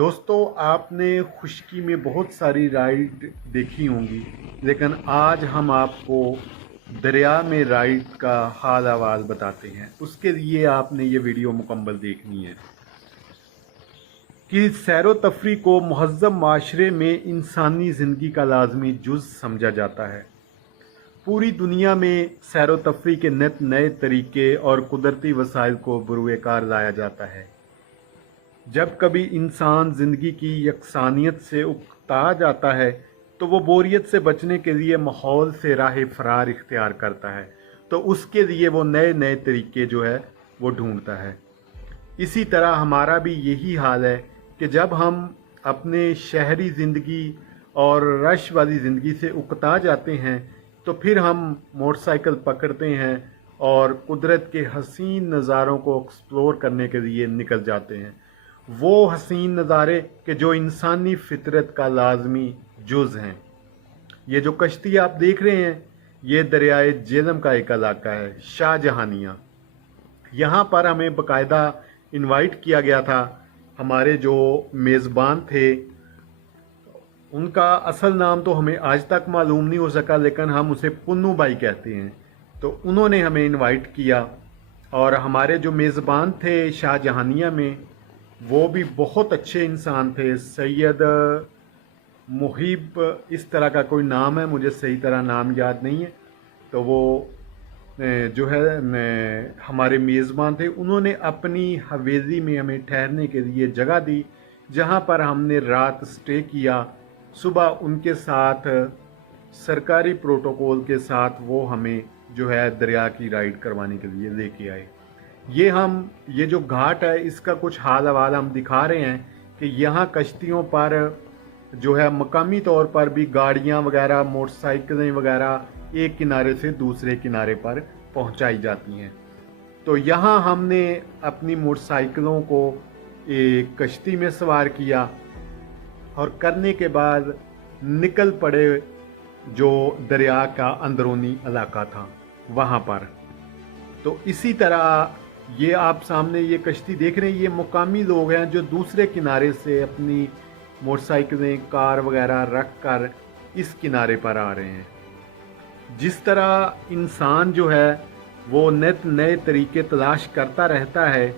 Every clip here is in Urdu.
دوستو آپ نے خشکی میں بہت ساری رائڈ دیکھی ہوں گی، لیکن آج ہم آپ کو دریا میں رائڈ کا حال احوال بتاتے ہیں۔ اس کے لیے آپ نے یہ ویڈیو مکمل دیکھنی ہے کہ سیر و تفریح کو مہذب معاشرے میں انسانی زندگی کا لازمی جز سمجھا جاتا ہے۔ پوری دنیا میں سیر و تفریح کے نت نئے طریقے اور قدرتی وسائل کو بروئے کار لایا جاتا ہے۔ جب کبھی انسان زندگی کی یکسانیت سے اکتا جاتا ہے تو وہ بوریت سے بچنے کے لیے ماحول سے راہ فرار اختیار کرتا ہے، تو اس کے لیے وہ نئے نئے طریقے جو ہے وہ ڈھونڈتا ہے۔ اسی طرح ہمارا بھی یہی حال ہے کہ جب ہم اپنے شہری زندگی اور رش والی زندگی سے اکتا جاتے ہیں تو پھر ہم موٹر سائیکل پکڑتے ہیں اور قدرت کے حسین نظاروں کو ایکسپلور کرنے کے لیے نکل جاتے ہیں، وہ حسین نظارے کہ جو انسانی فطرت کا لازمی جز ہیں۔ یہ جو کشتی آپ دیکھ رہے ہیں یہ دریائے جہلم کا ایک علاقہ ہے، شاہ جہانیہ۔ یہاں پر ہمیں باقاعدہ انوائٹ کیا گیا تھا۔ ہمارے جو میزبان تھے ان کا اصل نام تو ہمیں آج تک معلوم نہیں ہو سکا، لیکن ہم اسے پنو بھائی کہتے ہیں۔ تو انہوں نے ہمیں انوائٹ کیا اور ہمارے جو میزبان تھے شاہ جہانیہ میں وہ بھی بہت اچھے انسان تھے۔ سید محیب اس طرح کا کوئی نام ہے، مجھے صحیح طرح نام یاد نہیں ہے۔ تو وہ جو ہے ہمارے میزبان تھے، انہوں نے اپنی حویلی میں ہمیں ٹھہرنے کے لیے جگہ دی، جہاں پر ہم نے رات سٹے کیا۔ صبح ان کے ساتھ سرکاری پروٹوکول کے ساتھ وہ ہمیں جو ہے دریا کی رائڈ کروانے کے لیے لے کے آئے۔ یہ جو گھاٹ ہے اس کا کچھ حال احوال ہم دکھا رہے ہیں کہ یہاں کشتیوں پر جو ہے مقامی طور پر بھی گاڑیاں وغیرہ، موٹر سائیکلیں وغیرہ ایک کنارے سے دوسرے کنارے پر پہنچائی جاتی ہیں۔ تو یہاں ہم نے اپنی موٹر سائیکلوں کو ایک کشتی میں سوار کیا اور کرنے کے بعد نکل پڑے جو دریا کا اندرونی علاقہ تھا وہاں پر۔ تو اسی طرح یہ آپ سامنے یہ کشتی دیکھ رہے ہیں، یہ مقامی لوگ ہیں جو دوسرے کنارے سے اپنی موٹر سائیکلیں، کار وغیرہ رکھ کر اس کنارے پر آ رہے ہیں۔ جس طرح انسان جو ہے وہ نت نئے طریقے تلاش کرتا رہتا ہے،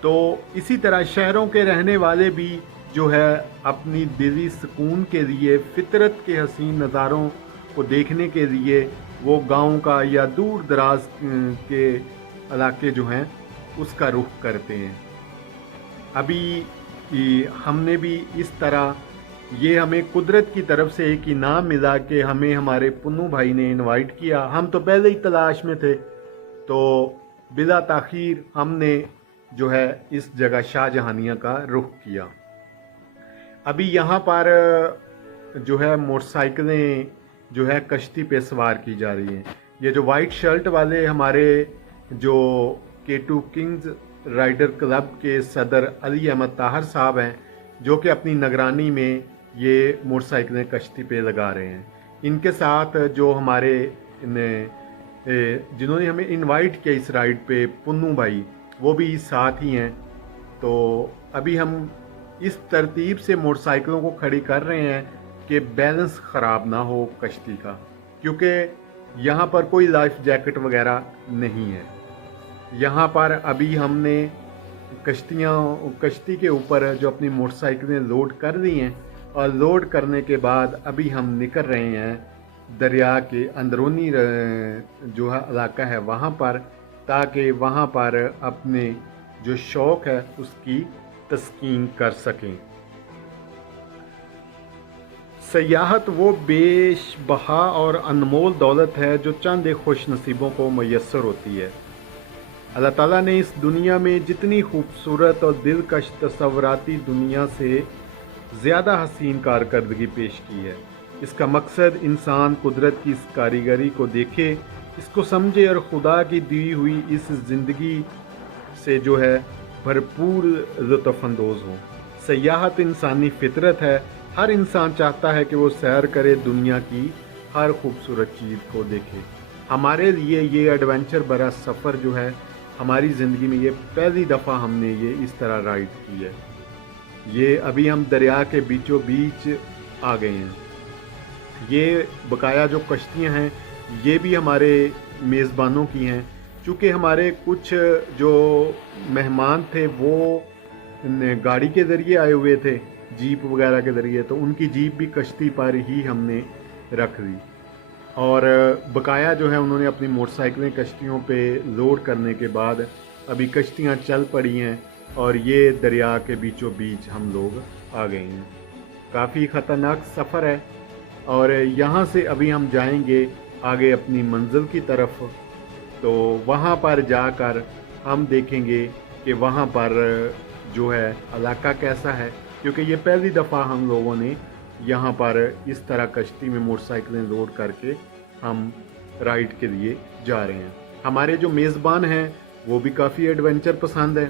تو اسی طرح شہروں کے رہنے والے بھی جو ہے اپنی دلی سکون کے لیے، فطرت کے حسین نظاروں کو دیکھنے کے لیے وہ گاؤں کا یا دور دراز کے علاقے جو ہیں اس کا رخ کرتے ہیں۔ ابھی ہم نے بھی اس طرح، یہ ہمیں قدرت کی طرف سے ایک انعام ملا کہ ہمیں ہمارے پنو بھائی نے انوائٹ کیا۔ ہم تو پہلے ہی تلاش میں تھے، تو بلا تاخیر ہم نے جو ہے اس جگہ شاہ جہانیہ کا رخ کیا۔ ابھی یہاں پر جو ہے موٹر سائیکلیں جو ہے کشتی پہ سوار کی جا رہی ہیں۔ یہ جو وائٹ شرٹ والے ہمارے جو K2 کنگز رائڈر کلب کے صدر علی احمد طاہر صاحب ہیں، جو کہ اپنی نگرانی میں یہ موٹر سائیکلیں کشتی پہ لگا رہے ہیں۔ ان کے ساتھ جو ہمارے جنہوں نے ہمیں انوائٹ کیا اس رائڈ پہ، پنو بھائی، وہ بھی ساتھ ہی ہیں۔ تو ابھی ہم اس ترتیب سے موٹر سائیکلوں کو کھڑی کر رہے ہیں کہ بیلنس خراب نہ ہو کشتی کا، کیونکہ یہاں پر کوئی لائف جیکٹ وغیرہ نہیں ہے۔ یہاں پر ابھی ہم نے کشتی کے اوپر جو اپنی موٹر سائیکلیں لوڈ کر دی ہیں، اور لوڈ کرنے کے بعد ابھی ہم نکل رہے ہیں دریا کے اندرونی جو علاقہ ہے وہاں پر، تاکہ وہاں پر اپنے جو شوق ہے اس کی تسکین کر سکیں۔ سیاحت وہ بیش بہا اور انمول دولت ہے جو چند خوش نصیبوں کو میسر ہوتی ہے۔ اللہ تعالیٰ نے اس دنیا میں جتنی خوبصورت اور دلکش تصوراتی دنیا سے زیادہ حسین کارکردگی پیش کی ہے۔ اس کا مقصد انسان قدرت کی اس کاریگری کو دیکھے، اس کو سمجھے اور خدا کی دی ہوئی اس زندگی سے جو ہے بھرپور لطف اندوز ہو۔ سیاحت انسانی فطرت ہے، ہر انسان چاہتا ہے کہ وہ سیر کرے، دنیا کی ہر خوبصورت چیز کو دیکھے۔ ہمارے لیے یہ ایڈونچر برا سفر جو ہے ہماری زندگی میں، یہ پہلی دفعہ ہم نے یہ اس طرح رائڈ کی ہے۔ یہ ابھی ہم دریا کے بیچوں بیچ آ گئے ہیں. یہ بقایا جو کشتیاں ہیں یہ بھی ہمارے میزبانوں کی ہیں، چونکہ ہمارے کچھ جو مہمان تھے وہ گاڑی کے ذریعے آئے ہوئے تھے، جیپ وغیرہ کے ذریعے، تو ان کی جیپ بھی کشتی پر ہی ہم نے رکھ دی، اور بقایا جو ہے انہوں نے اپنی موٹر سائیکلیں کشتیوں پہ لوڈ کرنے کے بعد ابھی کشتیاں چل پڑی ہیں، اور یہ دریا کے بیچوں بیچ ہم لوگ آ گئے ہیں. کافی خطرناک سفر ہے، اور یہاں سے ابھی ہم جائیں گے آگے اپنی منزل کی طرف. تو وہاں پر جا کر ہم دیکھیں گے کہ وہاں پر جو ہے علاقہ کیسا ہے، کیونکہ یہ پہلی دفعہ ہم لوگوں نے یہاں پر اس طرح کشتی میں موٹر سائیکلیں لوڈ کر کے ہم رائڈ کے لیے جا رہے ہیں. ہمارے جو میزبان ہیں وہ بھی کافی ایڈونچر پسند ہیں.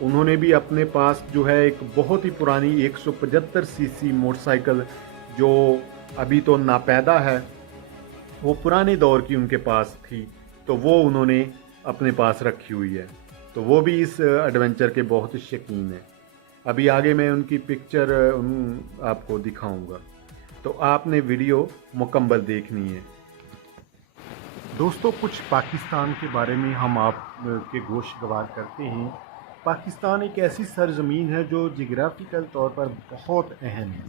انہوں نے بھی اپنے پاس جو ہے ایک بہت ہی پرانی 175 سی سی موٹر سائیکل جو ابھی تو ناپیدا ہے، وہ پرانے دور کی ان کے پاس تھی، تو وہ انہوں نے اپنے پاس رکھی ہوئی ہے. تو وہ بھی اس ایڈونچر کے بہت شوقین ہیں. ابھی آگے میں ان کی پکچر آپ کو دکھاؤں گا، تو آپ نے ویڈیو مکمل دیکھنی ہے. دوستو، کچھ پاکستان کے بارے میں ہم آپ کے گوش گوار کرتے ہیں. پاکستان ایک ایسی سرزمین ہے جو جغرافیکل طور پر بہت اہم ہے.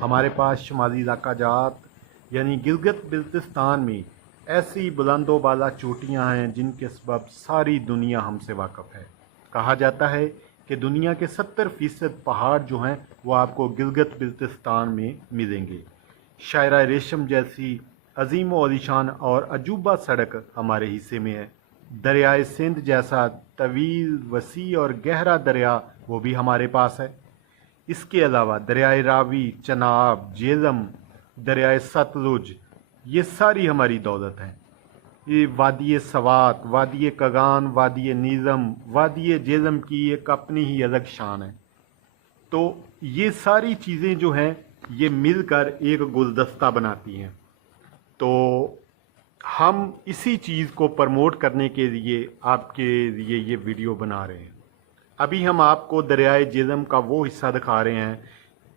ہمارے پاس شمالی علاقہ جات یعنی گلگت بلتستان میں ایسی بلند و بالا چوٹیاں ہیں جن کے سبب ساری دنیا ہم سے واقف ہے. کہا جاتا ہے کہ دنیا کے 70% پہاڑ جو ہیں وہ آپ کو گلگت بلتستان میں ملیں گے. شاہراہ ریشم جیسی عظیم و عالیشان اور عجوبہ سڑک ہمارے حصے میں ہے. دریائے سندھ جیسا طویل، وسیع اور گہرا دریا وہ بھی ہمارے پاس ہے. اس کے علاوہ دریائے راوی، چناب، جہلم، دریائے ستلج، یہ ساری ہماری دولت ہیں. یہ وادی سوات، وادی کغان، وادی نیزم، وادی جہلم کی ایک اپنی ہی الگ شان ہے. تو یہ ساری چیزیں جو ہیں یہ مل کر ایک گلدستہ بناتی ہیں. تو ہم اسی چیز کو پرموٹ کرنے کے لیے آپ کے لیے یہ ویڈیو بنا رہے ہیں. ابھی ہم آپ کو دریائے جہلم کا وہ حصہ دکھا رہے ہیں.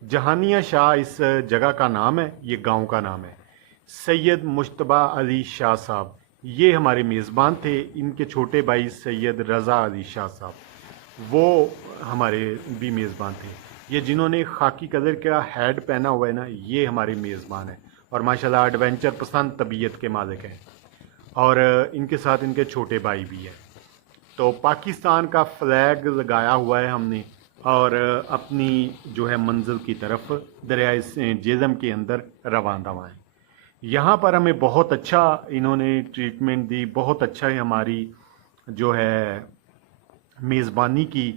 جہانیہ شاہ اس جگہ کا نام ہے، یہ گاؤں کا نام ہے. سید مشتبہ علی شاہ صاحب یہ ہمارے میزبان تھے. ان کے چھوٹے بھائی سید رضا علی شاہ صاحب وہ ہمارے بھی میزبان تھے. یہ جنہوں نے خاکی کلر کا ہیڈ پہنا ہوا ہے نا، یہ ہمارے میزبان ہیں، اور ماشاءاللہ ایڈونچر پسند طبیعت کے مالک ہیں. اور ان کے ساتھ ان کے چھوٹے بھائی بھی ہیں. تو پاکستان کا فلیگ لگایا ہوا ہے ہم نے، اور اپنی جو ہے منزل کی طرف دریائے جہلم کے اندر رواں دواں ہیں. یہاں پر ہمیں بہت اچھا انہوں نے ٹریٹمنٹ دی، بہت اچھا ہماری جو ہے میزبانی کی،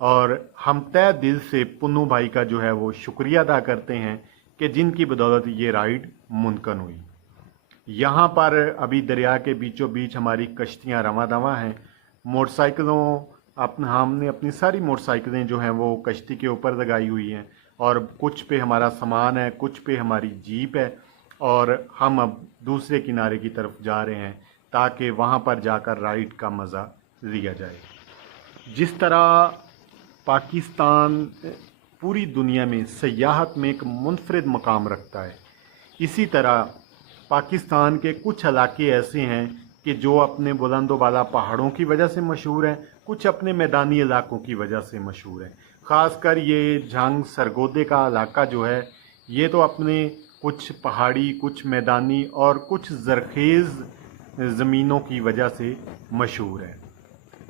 اور ہم تہ دل سے پنو بھائی کا جو ہے وہ شکریہ ادا کرتے ہیں کہ جن کی بدولت یہ رائڈ ممکن ہوئی. یہاں پر ابھی دریا کے بیچوں بیچ ہماری کشتیاں رواں دواں ہیں. موٹر سائیکلوں ہم نے اپنی ساری موٹر سائیکلیں جو ہیں وہ کشتی کے اوپر لگائی ہوئی ہیں، اور کچھ پہ ہمارا سامان ہے، کچھ پہ ہماری جیپ ہے، اور ہم اب دوسرے کنارے کی طرف جا رہے ہیں تاکہ وہاں پر جا کر رائڈ کا مزہ لیا جائے. جس طرح پاکستان پوری دنیا میں سیاحت میں ایک منفرد مقام رکھتا ہے، اسی طرح پاکستان کے کچھ علاقے ایسے ہیں کہ جو اپنے بلند و بالا پہاڑوں کی وجہ سے مشہور ہیں، کچھ اپنے میدانی علاقوں کی وجہ سے مشہور ہیں. خاص کر یہ جھنگ سرگودے کا علاقہ جو ہے یہ تو اپنے کچھ پہاڑی، کچھ میدانی اور کچھ زرخیز زمینوں کی وجہ سے مشہور ہے.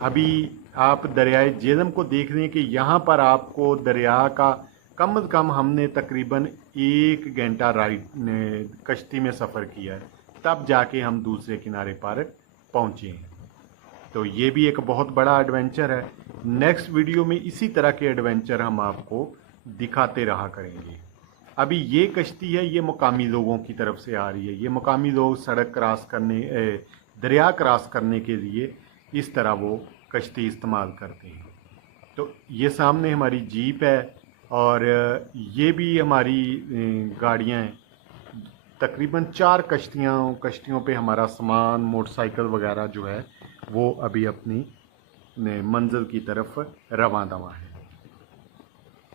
ابھی آپ دریائے جہلم کو دیکھ رہے ہیں کہ یہاں پر آپ کو دریا کا کم از کم ہم نے تقریباً 1 گھنٹہ کشتی میں سفر کیا ہے، تب جا کے ہم دوسرے کنارے پر پہنچے ہیں. تو یہ بھی ایک بہت بڑا ایڈونچر ہے. نیکسٹ ویڈیو میں اسی طرح کے ایڈونچر ہم آپ کو دکھاتے رہا کریں گے. ابھی یہ کشتی ہے، یہ مقامی لوگوں کی طرف سے آ رہی ہے. یہ مقامی لوگ سڑک کراس کرنے، دریا کراس کرنے کے لیے اس طرح وہ کشتی استعمال کرتے ہیں. تو یہ سامنے ہماری جیپ ہے، اور یہ بھی ہماری گاڑیاں ہیں. تقریباً 4 کشتیوں پہ ہمارا سامان، موٹر سائیکل وغیرہ جو ہے وہ ابھی اپنی منزل کی طرف رواں دواں ہے.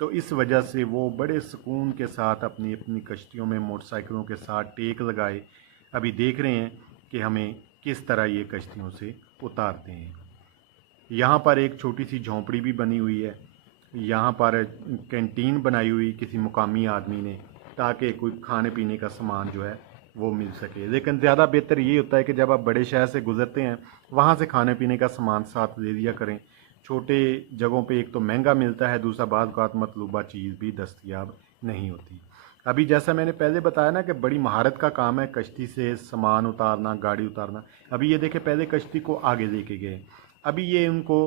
تو اس وجہ سے وہ بڑے سکون کے ساتھ اپنی اپنی کشتیوں میں موٹر سائیکلوں کے ساتھ ٹیک لگائے ابھی دیکھ رہے ہیں کہ ہمیں کس طرح یہ کشتیوں سے اتارتے ہیں۔ یہاں پر ایک چھوٹی سی جھونپڑی بھی بنی ہوئی ہے، یہاں پر کینٹین بنائی ہوئی کسی مقامی آدمی نے تاکہ کوئی کھانے پینے کا سامان جو ہے وہ مل سکے۔ لیکن زیادہ بہتر یہ ہوتا ہے کہ جب آپ بڑے شہر سے گزرتے ہیں وہاں سے کھانے پینے کا سامان ساتھ لے لیا کریں۔ چھوٹے جگہوں پہ ایک تو مہنگا ملتا ہے، دوسرا بعض اوقات مطلوبہ چیز بھی دستیاب نہیں ہوتی۔ ابھی جیسا میں نے پہلے بتایا نا کہ بڑی مہارت کا کام ہے کشتی سے سامان اتارنا، گاڑی اتارنا۔ ابھی یہ دیکھیں پہلے کشتی کو آگے لے کے گئے، ابھی یہ ان کو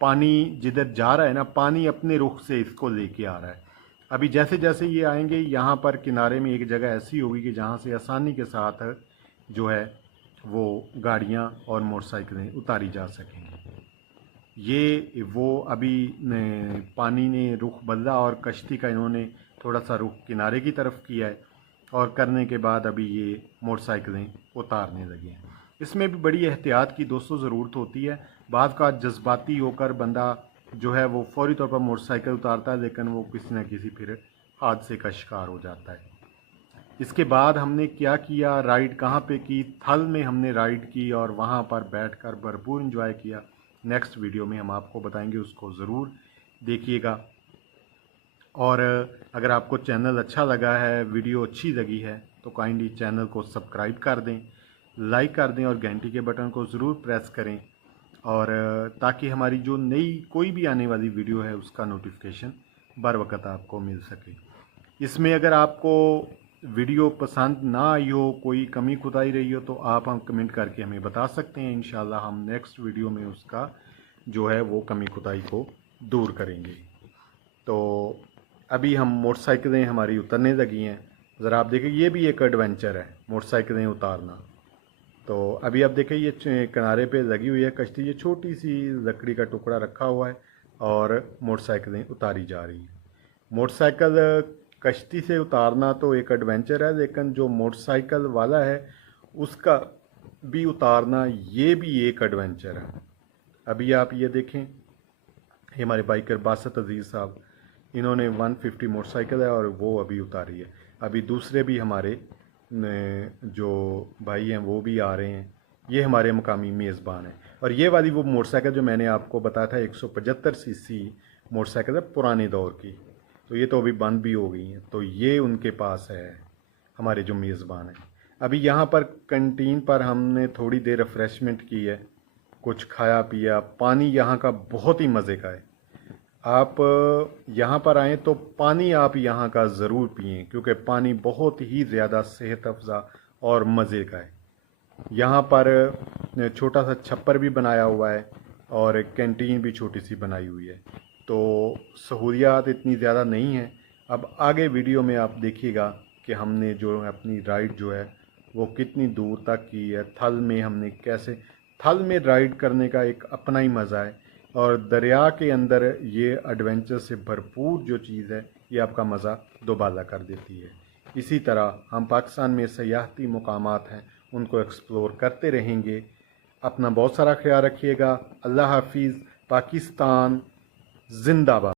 پانی جدھر جا رہا ہے نا، پانی اپنے رخ سے اس کو لے کے آ رہا ہے۔ ابھی جیسے جیسے یہ آئیں گے یہاں پر کنارے میں ایک جگہ ایسی ہوگی کہ جہاں سے آسانی کے ساتھ جو ہے وہ گاڑیاں اور موٹر سائیکلیں اتاری جا سکیں گی۔ یہ وہ ابھی پانی نے رخ بدلا اور کشتی کا انہوں نے تھوڑا سا رخ کنارے کی طرف کیا ہے، اور کرنے کے بعد ابھی یہ موٹر سائیکلیں اتارنے لگے ہیں۔ اس میں بھی بڑی احتیاط کی دوستوں ضرورت ہوتی ہے۔ بعض کا جذباتی ہو کر بندہ جو ہے وہ فوری طور پر موٹر سائیکل اتارتا ہے، لیکن وہ کسی نہ کسی پھر حادثے کا شکار ہو جاتا ہے۔ اس کے بعد ہم نے کیا کیا، رائڈ کہاں پہ کی، تھل میں ہم نے رائڈ کی اور وہاں پر بیٹھ کر بھرپور انجوائے کیا۔ نیکسٹ ویڈیو میں ہم آپ کو بتائیں گے، اس کو ضرور دیکھیے گا۔ اور اگر آپ کو چینل اچھا لگا ہے، ویڈیو اچھی لگی ہے تو کائنڈلی چینل کو سبسکرائب کر دیں، لائک کر دیں اور گھنٹی کے بٹن کو ضرور پریس کریں، اور تاکہ ہماری جو نئی کوئی بھی آنے والی ویڈیو ہے اس کا نوٹیفیکیشن بر وقت آپ کو مل سکے۔ اس میں اگر آپ کو ویڈیو پسند نہ آئی ہو، کوئی کمی خطائی رہی ہو تو آپ ہم کمنٹ کر کے ہمیں بتا سکتے ہیں، انشاءاللہ ہم نیکسٹ ویڈیو میں اس کا جو ہے وہ کمی خطائی کو دور کریں گے۔ تو ابھی ہم موٹر سائیکلیں ہماری اترنے لگی ہیں، ذرا آپ دیکھیں یہ بھی ایک ایڈونچر ہے موٹر سائیکلیں اتارنا۔ تو ابھی آپ دیکھیں یہ کنارے پہ لگی ہوئی ہے کشتی، یہ چھوٹی سی لکڑی کا ٹکڑا رکھا ہوا ہے اور موٹر سائیکلیں اتاری جا رہی ہیں۔ موٹر سائیکل کشتی سے اتارنا تو ایک ایڈونچر ہے، لیکن جو موٹر سائیکل والا ہے اس کا بھی اتارنا یہ بھی ایک ایڈونچر ہے۔ ابھی آپ یہ دیکھیں، یہ ہمارے بائکر باسط عزیز صاحب، انہوں نے 150 موٹر سائیکل ہے اور وہ ابھی اتاری ہے۔ ابھی دوسرے بھی ہمارے جو بھائی ہیں وہ بھی آ رہے ہیں، یہ ہمارے مقامی میزبان ہیں۔ اور یہ والی وہ موٹر سائیکل جو میں نے آپ کو بتایا تھا 175 سی سی موٹر سائیکل ہے پرانے دور کی، تو یہ تو ابھی بند بھی ہو گئی ہیں، تو یہ ان کے پاس ہے ہمارے جو میزبان ہیں۔ ابھی یہاں پر کنٹین پر ہم نے تھوڑی دیر ریفریشمنٹ کی ہے، کچھ کھایا پیا، پانی یہاں کا بہت ہی مزے کا ہے۔ آپ یہاں پر آئیں تو پانی آپ یہاں کا ضرور پئیں، کیونکہ پانی بہت ہی زیادہ صحت افزا اور مزے کا ہے۔ یہاں پر چھوٹا سا چھپر بھی بنایا ہوا ہے اور کینٹین بھی چھوٹی سی بنائی ہوئی ہے، تو سہولیات اتنی زیادہ نہیں ہیں۔ اب آگے ویڈیو میں آپ دیکھیے گا کہ ہم نے جو اپنی رائڈ جو ہے وہ کتنی دور تک کی ہے، تھل میں ہم نے کیسے، تھل میں رائڈ کرنے کا ایک اپنا ہی مزہ ہے، اور دریا کے اندر یہ ایڈونچر سے بھرپور جو چیز ہے یہ آپ کا مزہ دوبالا کر دیتی ہے۔ اسی طرح ہم پاکستان میں سیاحتی مقامات ہیں ان کو ایکسپلور کرتے رہیں گے۔ اپنا بہت سارا خیال رکھیے گا۔ اللہ حافظ۔ پاکستان زندہ باد۔